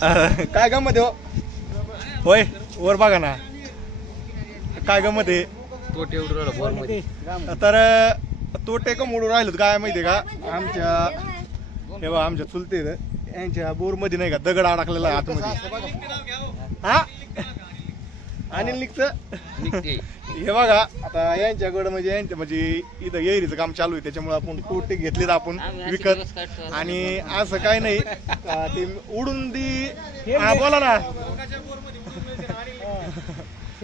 काय गंमत हो होय वर बघा ना काय गंमत आहे तोटे उडू राहिला बॉल मध्ये तर तोटे का मोडून राहिलो काय माहितीये का आमच्या हे बघा आमच्या चुलते यांच्या बोर मध्ये नाही का दगड अडकलेला आहे आतमध्ये हा आणि निघते हे बघा आता यांच्याकडं म्हणजे यांच्या म्हणजे इथं येरीचं काम चालू आहे त्याच्यामुळे आपण तोटे घेतलेत आपण विकत आणि असं काही नाही ते उडून बोला ना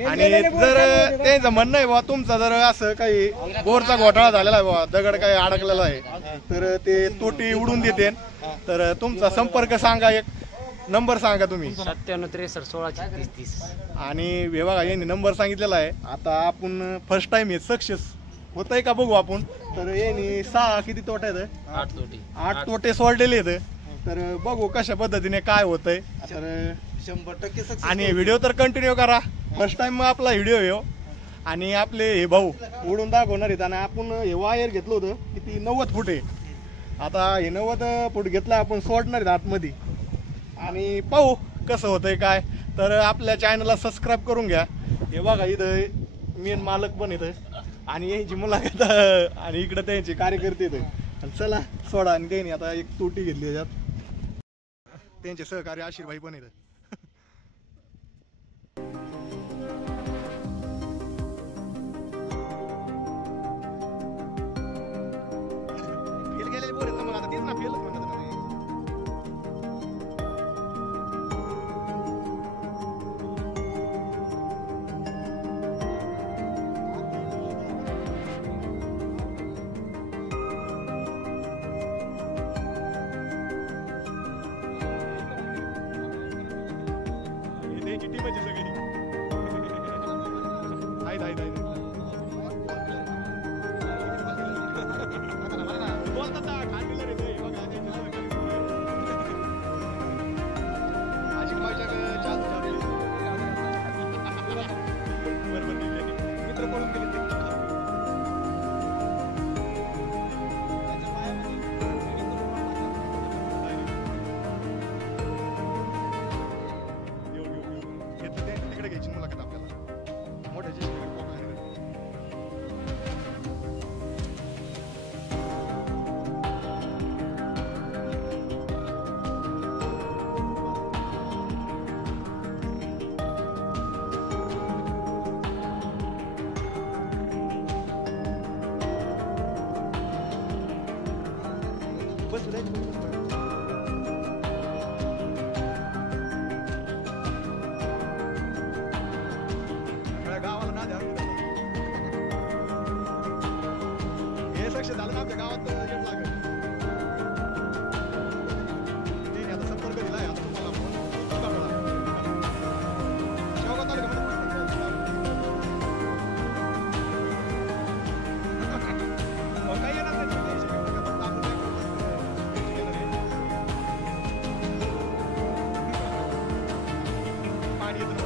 आणि जर त्यांचं म्हणणं आहे बाबा तुमचा जर असं काही बोरचा घोटाळा झालेला आहे बाबा दगड काही अडकलेला आहे तर ते तोटी उडून देते तर तुमचा संपर्क सांगा एक नंबर सांगा तुम्ही 97 63 16 30 आणि हे बघा यांनी नंबर सांगितलेला आहे आता आपण फर्स्ट टाइम हे सक्सेस होत आहे का बघू आपण तर यांनी 6 किती तोटे आहेत 8 तोटे सोडलेले आहेत तर बघू कशा पद्धतीने काय होतंय तर 100% आणि व्हिडिओ तर कंटिन्यू करा फर्स्ट टाइम आपला व्हिडिओ येऊ आणि आपले हे भाऊ उडून दाखवणार आहेत आणि आपण हे वायर घेतलं होतं किती 90 फूट आहे आता हे 90 फूट घेतलं आपण सोडणार आहेत आतमध्ये आणि पाहू कसं होतंय काय तर आपल्या चॅनलला सबस्क्राईब करून घ्या हे बघा इथं मेन मालक पण येतं आणि यांची मुलाखत आणि इकडं त्यांचे कार्यकर्ते येतं चला सोडा आणि त्यांनी आता एक तोटी घेतली त्याच्यात त्यांचे सहकारी आशीर्भाई पण येतं फेल गेलेले बोर आहेत ना मग आता तेच ना फेलच म्हणतात गावाला ना द्या हे लक्ष झालं ना आपल्या गावात येत लागेल ते आता संपर्क दिलाय आता तुम्हाला शेवगाव तालुक्यामध्ये काही येणार नाही पाणी येतं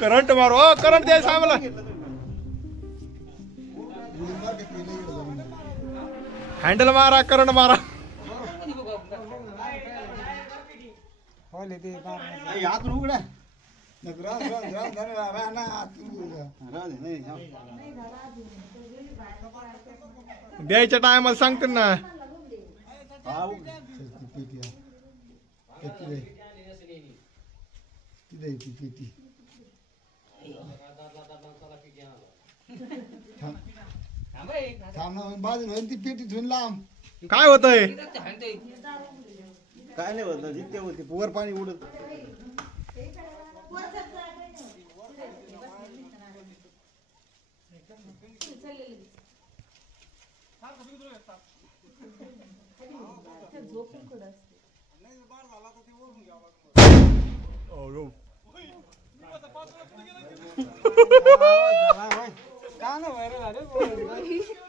करंट मारो करंट द्यायचं आम्हाला हँडल मारा करंट मारा द्यायच्या टायमाला सांगते ना ती पेटी धुवून लांब काय होतंय काय नाही होत जिथे होते वर पाणी उडत का नाही